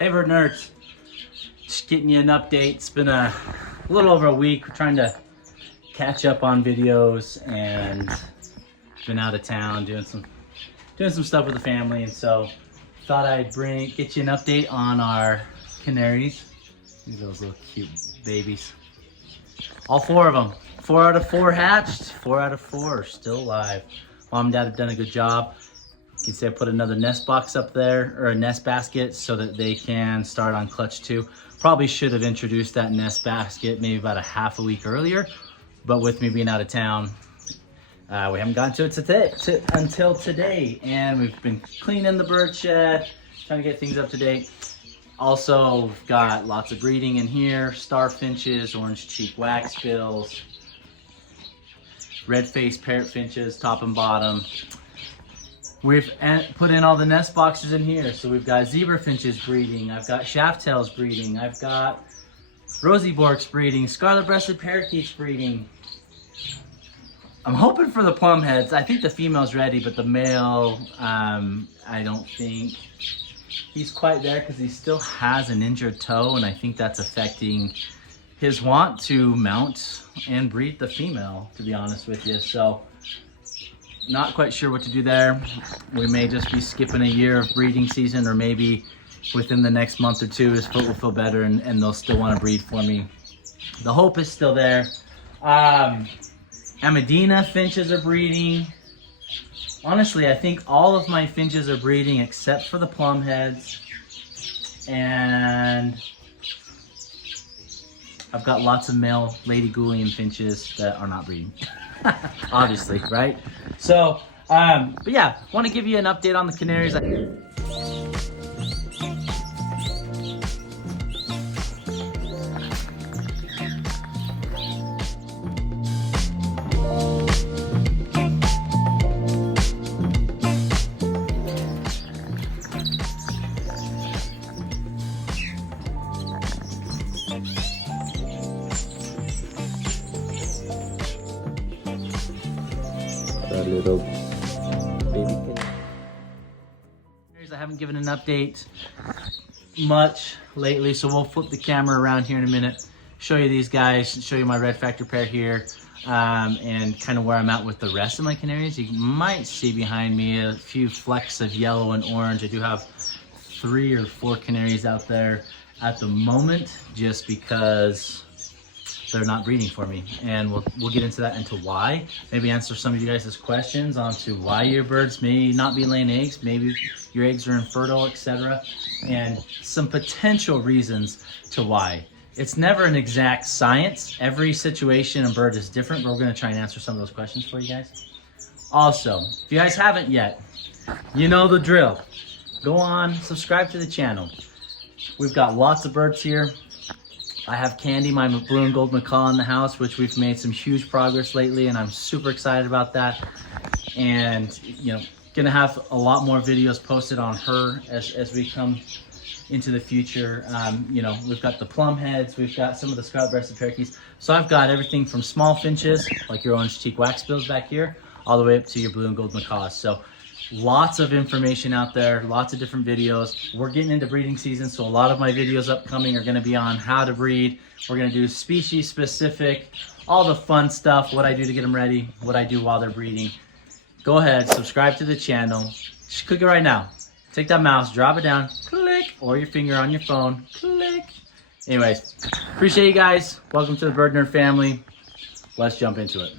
Hey Bird Nerds, just getting you an update. It's been a little over a week. We're trying to catch up on videos and been out of town doing some stuff with the family, and so thought I'd get you an update on our canaries. These are those little cute babies. All 4 of them. 4 out of 4 hatched. 4 out of 4 are still alive. Mom and Dad have done a good job. You can see I put another nest box up there, or a nest basket, so that they can start on clutch 2. Probably should have introduced that nest basket maybe about a half a week earlier, but with me being out of town, we haven't gotten to it until today. And we've been cleaning the bird shed, trying to get things up to date. Also, we've got lots of breeding in here: star finches, orange cheek waxbills, red-faced parrot finches, top and bottom. We've put in all the nest boxes in here. So we've got zebra finches breeding, I've got shaft tails breeding, I've got rosy borks breeding, scarlet-breasted parakeets breeding. I'm hoping for the plum heads. I think the female's ready, but the male, I don't think he's quite there because he still has an injured toe, and I think that's affecting his want to mount and breed the female, to be honest with you. So not quite sure what to do there. We may just be skipping a year of breeding season, or maybe within the next month or 2 his foot will feel better and they'll still want to breed for me. The hope is still there. Amadina finches are breeding. Honestly, I think all of my finches are breeding except for the plum heads. And I've got lots of male Lady Gouldian finches that are not breeding. Obviously, right? So, but yeah, want to give you an update on the canaries. Little baby canaries. I haven't given an update much lately, so we'll flip the camera around here in a minute, show you these guys, show you my red factor pair here, and kind of where I'm at with the rest of my canaries. You might see behind me a few flecks of yellow and orange. I do have 3 or 4 canaries out there at the moment, just because they're not breeding for me, and we'll get into that, into why. Maybe answer some of you guys' questions onto why your birds may not be laying eggs, maybe your eggs are infertile, etc., and some potential reasons to why. It's never an exact science. Every situation and bird is different, but we're going to try and answer some of those questions for you guys. Also, if you guys haven't yet, you know the drill. Go on, subscribe to the channel. We've got lots of birds here. I have Candy, my blue and gold macaw, in the house, which we've made some huge progress lately, and I'm super excited about that. And, you know, gonna have a lot more videos posted on her as we come into the future. You know, we've got the plum heads, we've got some of the scarlet-breasted parakeets. So I've got everything from small finches, like your orange cheek waxbills back here, all the way up to your blue and gold macaws. So lots of information out there, lots of different videos. We're getting into breeding season, so a lot of my videos upcoming are going to be on how to breed. We're going to do species specific, all the fun stuff, what I do to get them ready, what I do while they're breeding. Go ahead, subscribe to the channel. Just click it right now. Take that mouse, drop it down, click, or your finger on your phone, click. Anyways, appreciate you guys. Welcome to the Bird Nerd family. Let's jump into it.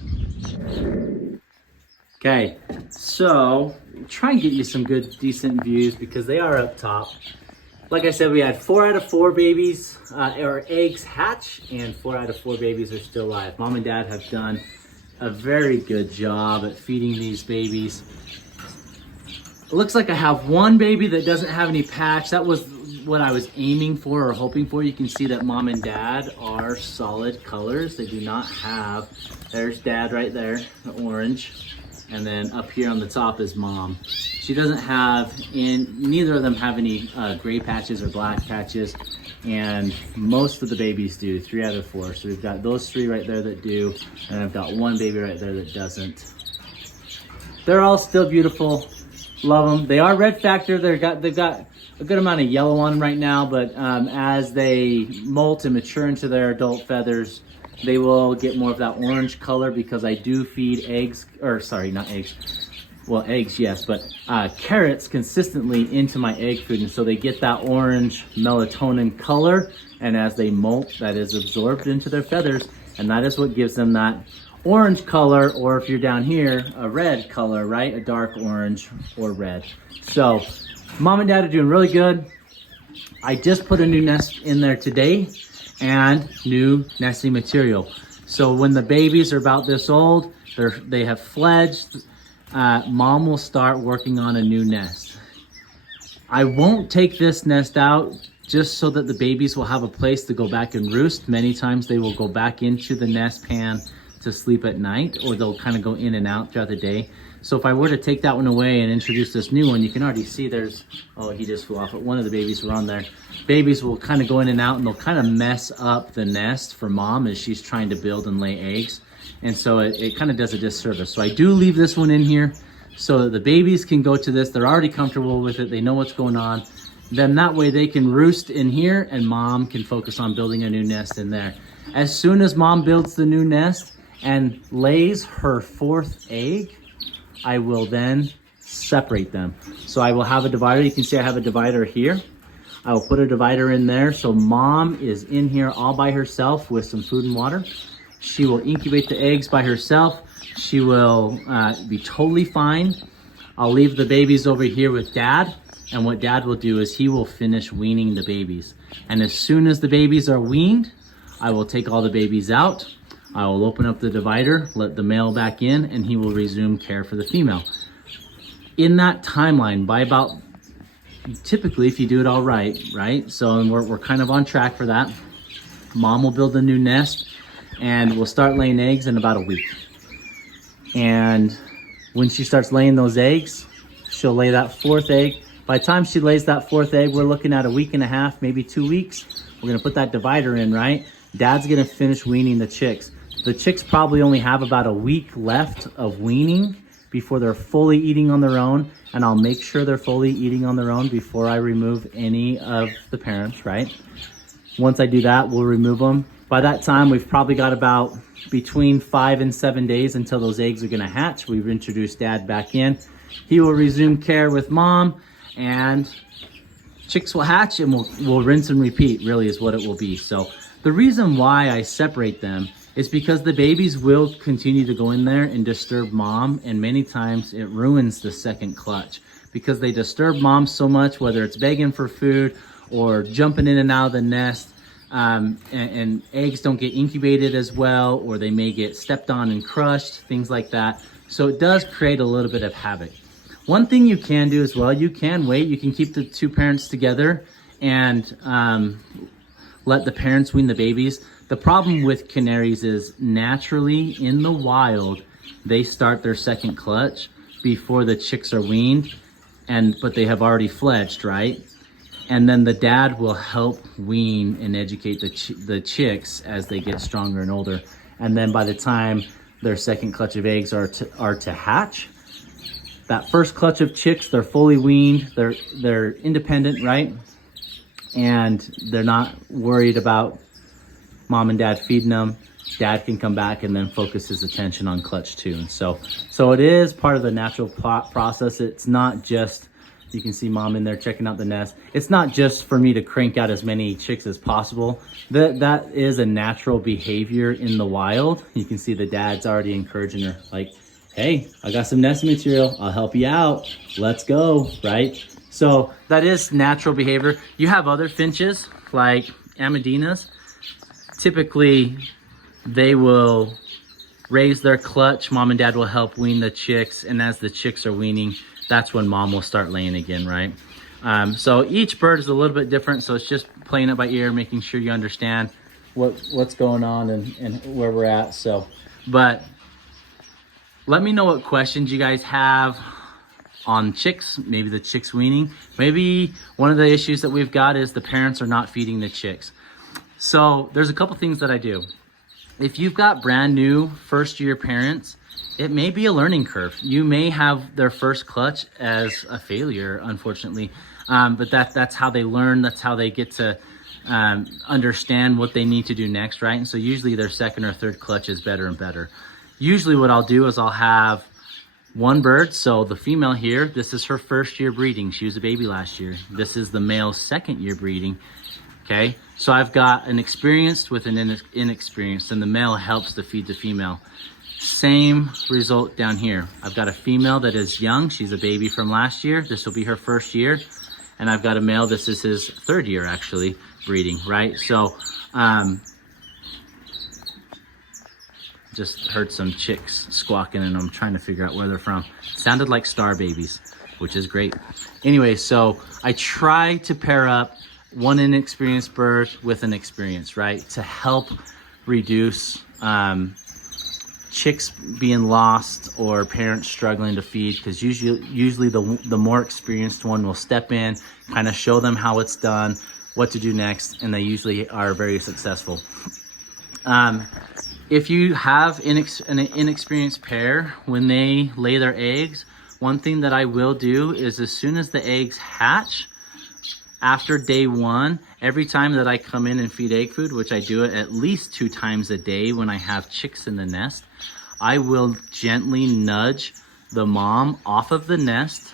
Okay, so try and get you some good, decent views because they are up top. Like I said, we had 4 out of 4 babies, or eggs hatch, and 4 out of 4 babies are still alive. Mom and Dad have done a very good job at feeding these babies. It looks like I have 1 baby that doesn't have any patch. That was what I was aiming for or hoping for. You can see that Mom and Dad are solid colors. They do not have, there's Dad right there, the orange. And then up here on the top is Mom. She doesn't have, neither of them have any gray patches or black patches, and most of the babies do, 3 out of 4. So we've got those 3 right there that do, and I've got 1 baby right there that doesn't. They're all still beautiful. Love them. They are red factor. They've got a good amount of yellow on them right now, but as they molt and mature into their adult feathers, they will get more of that orange color because I do feed eggs, or sorry, not eggs. Well, eggs, yes, but carrots consistently into my egg food. And so they get that orange melatonin color. And as they molt, that is absorbed into their feathers. And that is what gives them that orange color, or if you're down here, a red color, right? A dark orange or red. So mom and dad are doing really good. I just put a new nest in there today and new nesting material. So when the babies are about this old, they have fledged, mom will start working on a new nest. I won't take this nest out just so that the babies will have a place to go back and roost. Many times they will go back into the nest pan to sleep at night, or they'll kind of go in and out throughout the day. So if I were to take that one away and introduce this new one, you can already see there's, oh, he just flew off, but one of the babies were on there. Babies will kind of go in and out, and they'll kind of mess up the nest for mom as she's trying to build and lay eggs. And so it kind of does a disservice. So I do leave this one in here so that the babies can go to this. They're already comfortable with it. They know what's going on. Then that way they can roost in here and mom can focus on building a new nest in there. As soon as mom builds the new nest and lays her 4th egg, I will then separate them. So I will have a divider. You can see I have a divider here. I will put a divider in there. So mom is in here all by herself with some food and water. She will incubate the eggs by herself. She will be totally fine. I'll leave the babies over here with dad. And what dad will do is he will finish weaning the babies. And as soon as the babies are weaned, I will take all the babies out. I will open up the divider, let the male back in, and he will resume care for the female. In that timeline, by about, typically if you do it all right, so we're kind of on track for that. Mom will build a new nest and we'll start laying eggs in about a week. And when she starts laying those eggs, she'll lay that 4th egg. By the time she lays that 4th egg, we're looking at a week and a half, maybe 2 weeks. We're gonna put that divider in, right? Dad's gonna finish weaning the chicks. The chicks probably only have about a week left of weaning before they're fully eating on their own. And I'll make sure they're fully eating on their own before I remove any of the parents, right? Once I do that, we'll remove them. By that time, we've probably got about between 5 and 7 days until those eggs are gonna hatch. We've introduced dad back in. He will resume care with mom, and chicks will hatch, and we'll rinse and repeat, really is what it will be. So the reason why I separate them is because the babies will continue to go in there and disturb mom, and many times it ruins the 2nd clutch because they disturb mom so much, whether it's begging for food or jumping in and out of the nest, and eggs don't get incubated as well, or they may get stepped on and crushed, things like that. So it does create a little bit of havoc. One thing you can do as well, you can wait, you can keep the 2 parents together and let the parents wean the babies. The problem with canaries is naturally in the wild, they start their 2nd clutch before the chicks are weaned, but they have already fledged, right? And then the dad will help wean and educate the chicks as they get stronger and older. And then by the time their 2nd clutch of eggs are to hatch, that 1st clutch of chicks, they're fully weaned, they're independent, right? And they're not worried about mom and dad feeding them. Dad can come back and then focus his attention on clutch 2. And so it is part of the natural process. It's not just, you can see mom in there checking out the nest. It's not just for me to crank out as many chicks as possible. That is a natural behavior in the wild. You can see the dad's already encouraging her, like, hey, I got some nesting material. I'll help you out. Let's go, right? So that is natural behavior. You have other finches like Amadinas. Typically, they will raise their clutch. Mom and dad will help wean the chicks. And as the chicks are weaning, that's when mom will start laying again, right? So each bird is a little bit different. So it's just playing it by ear, making sure you understand what's going on and where we're at. So, but let me know what questions you guys have on chicks, maybe the chicks weaning. Maybe one of the issues that we've got is the parents are not feeding the chicks. So there's a couple things that I do. If you've got brand new 1st-year parents, it may be a learning curve. You may have their 1st clutch as a failure, unfortunately. But that's how they learn. That's how they get to understand what they need to do next, right? And so usually their second or third clutch is better and better. Usually what I'll do is I'll have one bird. So the female here, this is her first year breeding. She was a baby last year. This is the male's second year breeding. Okay, so I've got an experienced with an inexperienced, and the male helps to feed the female. Same result down here. I've got a female that is young. She's a baby from last year. This will be her first year. And I've got a male, this is his third year actually breeding, right? So just heard some chicks squawking and I'm trying to figure out where they're from. Sounded like star babies, which is great. Anyway, so I try to pair up one inexperienced bird with an experienced, right? To help reduce chicks being lost or parents struggling to feed, because usually the more experienced one will step in, kind of show them how it's done, what to do next, and they usually are very successful. If you have an inexperienced pair, when they lay their eggs, one thing that I will do is as soon as the eggs hatch, after day one, every time that I come in and feed egg food, which I do it at least 2 times a day when I have chicks in the nest, I will gently nudge the mom off of the nest,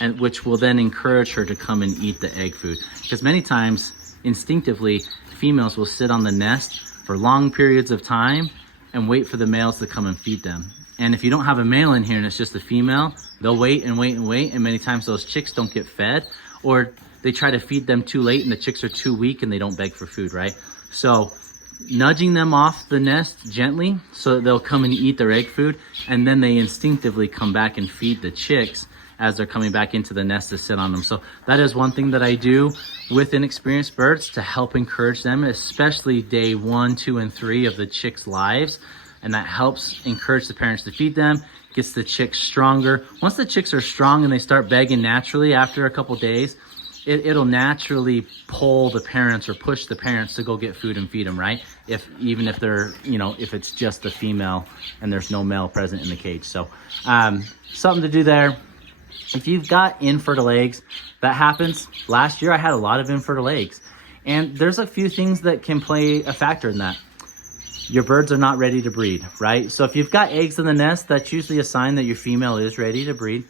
and which will then encourage her to come and eat the egg food. Because many times, instinctively, females will sit on the nest for long periods of time and wait for the males to come and feed them. And if you don't have a male in here and it's just a female, they'll wait and wait and wait, and many times those chicks don't get fed, or they try to feed them too late and the chicks are too weak and they don't beg for food, right? So nudging them off the nest gently so that they'll come and eat their egg food, and then they instinctively come back and feed the chicks as they're coming back into the nest to sit on them. So that is one thing that I do with inexperienced birds to help encourage them, especially day 1, 2, and 3 of the chicks' lives. And that helps encourage the parents to feed them, gets the chicks stronger. Once the chicks are strong and they start begging naturally after a couple days, it'll naturally pull the parents or push the parents to go get food and feed them, right? Even if they're, if it's just the female and there's no male present in the cage. So something to do there. If you've got infertile eggs, that happens. Last year I had a lot of infertile eggs, and there's a few things that can play a factor in that. Your birds are not ready to breed, right? So if you've got eggs in the nest, that's usually a sign that your female is ready to breed.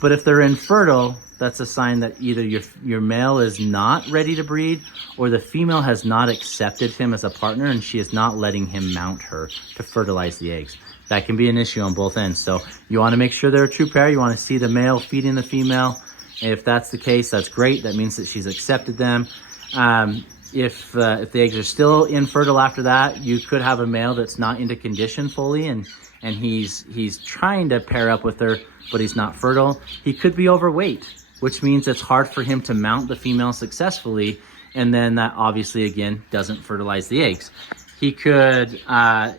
But if they're infertile, that's a sign that either your male is not ready to breed, or the female has not accepted him as a partner and she is not letting him mount her to fertilize the eggs. That can be an issue on both ends. So you want to make sure they're a true pair. You want to see the male feeding the female. If that's the case, that's great. That means that she's accepted them. If the eggs are still infertile after that, you could have a male that's not into condition fully, and he's trying to pair up with her, but he's not fertile. He could be overweight, which means it's hard for him to mount the female successfully, and then that obviously, again, doesn't fertilize the eggs. He could,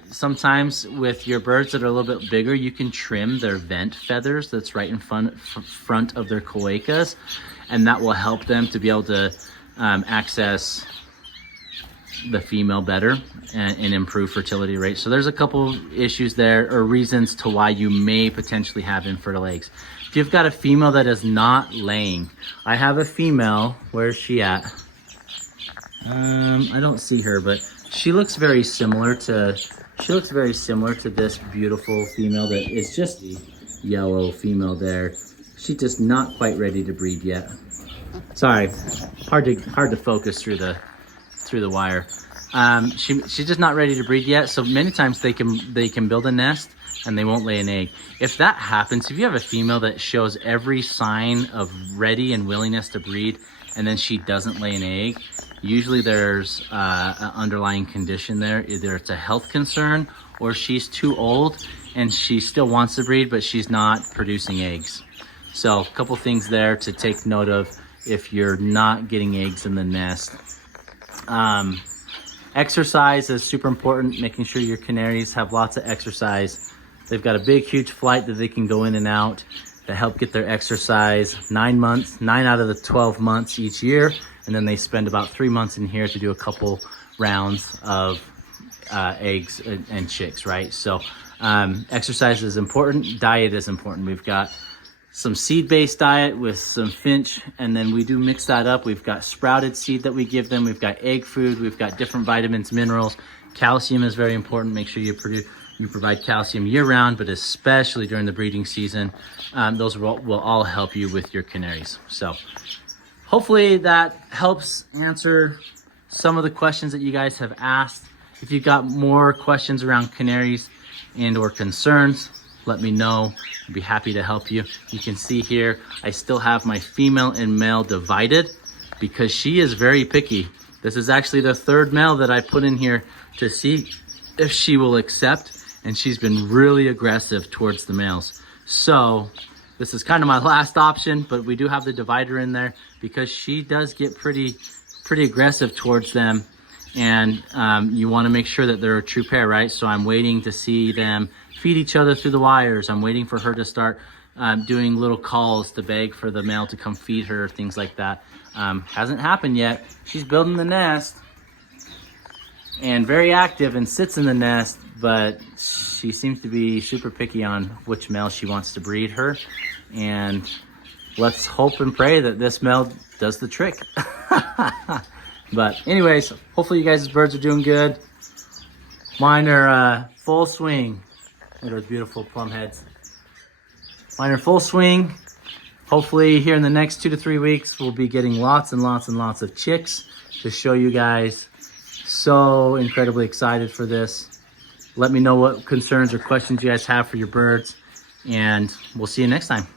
sometimes with your birds that are a little bit bigger, you can trim their vent feathers that's right in front of their cloacas, and that will help them to be able to access the female better and improve fertility rate. So there's a couple issues there, or reasons to why you may potentially have infertile eggs. If you've got a female that is not laying, I have a female, where's she at? I don't see her, but she looks very similar to this beautiful female that is just the yellow female there. She's just not quite ready to breed yet. Sorry, hard to focus through the wire. She's just not ready to breed yet. So many times they can build a nest and they won't lay an egg. If that happens, if you have a female that shows every sign of ready and willingness to breed, and then she doesn't lay an egg, usually there's an underlying condition there. Either it's a health concern, or she's too old and she still wants to breed, but she's not producing eggs. So a couple things there to take note of if you're not getting eggs in the nest. Exercise is super important, making sure your canaries have lots of exercise. They've got a big, huge flight that they can go in and out to help get their exercise. 9 out of the 12 months each year. And then they spend about 3 months in here to do a couple rounds of eggs and chicks, right? So exercise is important, diet is important. We've got some seed-based diet with some finch, and then we do mix that up. We've got sprouted seed that we give them. We've got egg food. We've got different vitamins, minerals. Calcium is very important. Make sure you provide calcium year-round, but especially during the breeding season. Those will all help you with your canaries. So hopefully that helps answer some of the questions that you guys have asked. If you've got more questions around canaries and or concerns, let me know. I'd be happy to help you. You can see here, I still have my female and male divided because she is very picky. This is actually the third male that I put in here to see if she will accept, and she's been really aggressive towards the males. So this is kind of my last option, but we do have the divider in there because she does get pretty aggressive towards them. And you want to make sure that they're a true pair, right? So I'm waiting to see them feed each other through the wires. I'm waiting for her to start doing little calls to beg for the male to come feed her, things like that. Hasn't happened yet. She's building the nest and very active and sits in the nest, but she seems to be super picky on which male she wants to breed her. And let's hope and pray that this male does the trick. But anyways, hopefully you guys' birds are doing good. Mine are full swing. Look at those beautiful plum heads. Mine are full swing. Hopefully here in the next 2 to 3 weeks, we'll be getting lots and lots and lots of chicks to show you guys. So incredibly excited for this. Let me know what concerns or questions you guys have for your birds, and we'll see you next time.